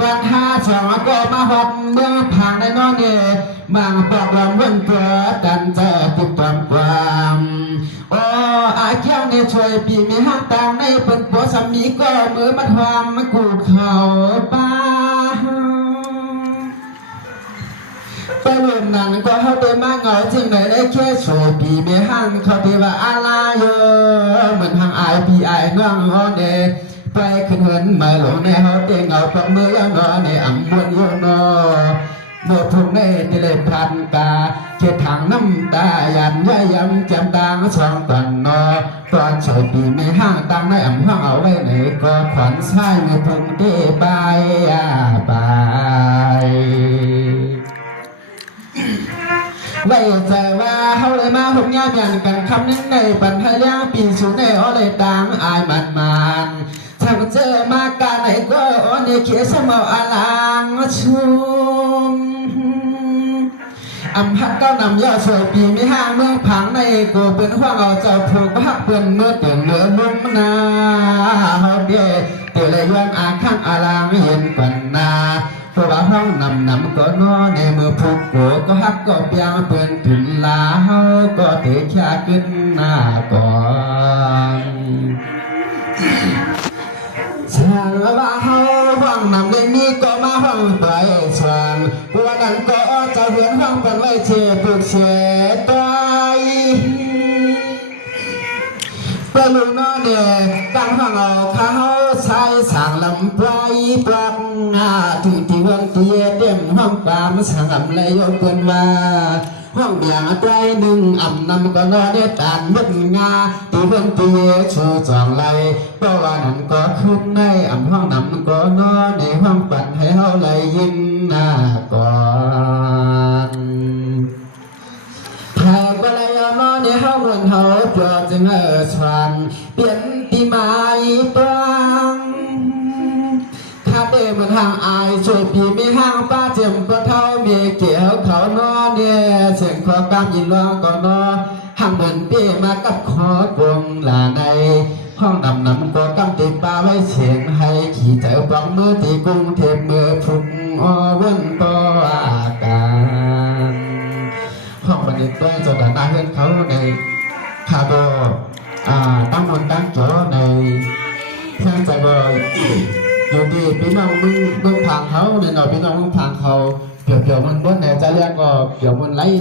ปัญหาสองก็มาหดเมื่อผ่านในนอนเนี่ยบางบอกลำเว้นตัวดันจะติดความโอ้อาเจ้าเนี่ยช่วยปีมีห้างต่างในเป็นผัวสามีก็มือมาทำมากูเขาป้าไปเรื่องนั้นก็เขาได้มาเงาจริงเลยได้แค่ช่วยปีมีห้างเขาที่ว่าอะไรเยอะเหมือนทางไอพีไอน้องอ๋อเดไปขึ้นเหินมาหลงในเขาเต็งเอาปักมือยังรอในอ่ำบวนโยนอเมื่อพุ่งในที่เล่นพันกาเช็ดถังน้ำตายันย่ายำจำตางสองตันนอตอนช่วยปีมีห้างตังในอ่ำห้างเอาไว้ไหนก็ขวัญใช้เมื่อพุ่งได้ไปไปไว้ใจว่าเขาเลยมาหุ่นยายันกันคำนึงในปัญหาย่างปีสูงในอ้อเลยต่างอายมันถ้าเจอมาการไหนก็อ้อในเขียนสมเอาอาลังชุมอำพัดก็นำยอดสวยปีไม่ห้างเมืองผังในกูเป็นห่วงเอาเจ้าผูกพักเพื่อนเมื่อเดือดเหลือนุ่มนาเฮาเดียเตเลยย้อนอาข้างอาลังเห็นกันนาเพราะว่าห้องนำก็นอในมือผูกโกก็ฮักก็เปียงเพื่อนถึงลาเฮาก็เตะชาขึ้นหน้าก่อนช่างว่าเฮาห้องนำได้มีก็มาห้องไปช่างเพราะว่านั้นก็จะเห็นห้องกันไว้เชี่ยผูกเชี่ยตายไปลูกน้องเนี่ยตั้งห้องเอาเขาใช้สั่งลำไพรปลักถึงที่ห้องเตี้ยเต็มห้องปามสั่งลำเลยยกเกินว่าห้องเบียงใจหนึ่งอ่ำนำก็นอนได้ตานมึดงาตีเพื่อนตีชูจองไหลเพราะว่านั้นก็ขึ้นในอ่ำห้องนำก็นอนในห้องปั่นให้เฮาเลยยินหน้าก่อนหากว่าไรนอนในห้องบนเฮาเพื่อจึงชันเปลี่ยนตีไม้ตังข้าเดินมาทางอายช่วยพี่ไม่ห้างป้าเจ็บก็เท่าเมียเกี่ยวเขานอนเนี่ยเสียงคอกำยินร้องก่อนนอห้างเหมือนเปี้ยมากับคอกวงลาในห้องนำก็กำติดปลาไว้เสียงให้ขี่ใจปลองมือตีกุ้งเทมือพุ่งอ้อวันปออาการห้องบันทึกด้วยจดหน้าเพื่อนเขาในคาโบตั้งมนตั้งโจในเพื่อนใจบ่อยอยู่ดีพี่น้องมึงพังเขาเนี่ยหน่อยพี่น้องมึงพังเขาเดี๋ยวมันบนเนี่ยจะเรียกก็เดี๋ยวมันไล่